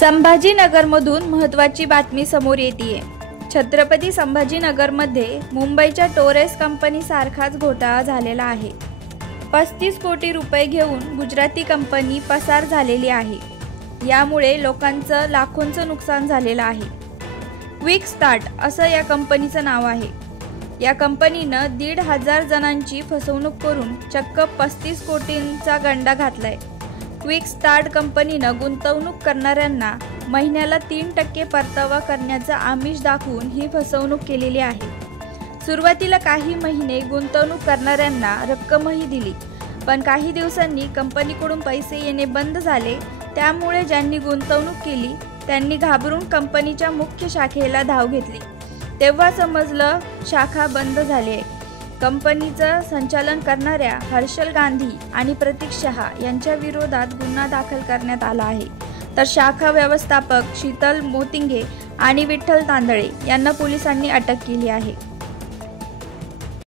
संभाजीनगरमधून महत्त्वाची बातमी समोर येतेय। छत्रपती संभाजीनगरमध्ये मुंबईच्या टोरेस कंपनी सारखाच घोटाळा झालेला आहे। 35 कोटी रुपये घेऊन गुजराती कंपनी पसार झालेली आहे। यामुळे लोकांचं लाखोंचं नुकसान झालेलं आहे। क्विक स्टार्ट असं या कंपनीचं नाव आहे। या कंपनीनं 1,500 जणांची फसवणूक करून चक्क 35 कोटींचा गंडा घातलाय। क्विक स्टार्ट कंपनीनं गुंतवणूक करणाऱ्यांना महिन्याला 3% परतावा करण्याचं आमिष दाखवून ही फसवणूक केलेली आहे। सुरुवातीला काही महिने गुंतवणूक करणाऱ्यांना रक्कमही दिली, पण काही दिवसांनी कंपनीकडून पैसे येणे बंद झाले। त्यामुळे ज्यांनी गुंतवणूक केली त्यांनी घाबरून कंपनीच्या मुख्य शाखेला धाव घेतली। तेव्हा समजलं शाखा बंद झाली आहे। कंपनीचं संचालन करणाऱ्या हर्षल गांधी आणि प्रतीक शहा यांच्या विरोधात गुन्हा दाखल करण्यात आला आहे। तर शाखा व्यवस्थापक शीतल मोतिंगे आणि विठ्ठल तांदळे यांना पोलिसांनी अटक केली आहे।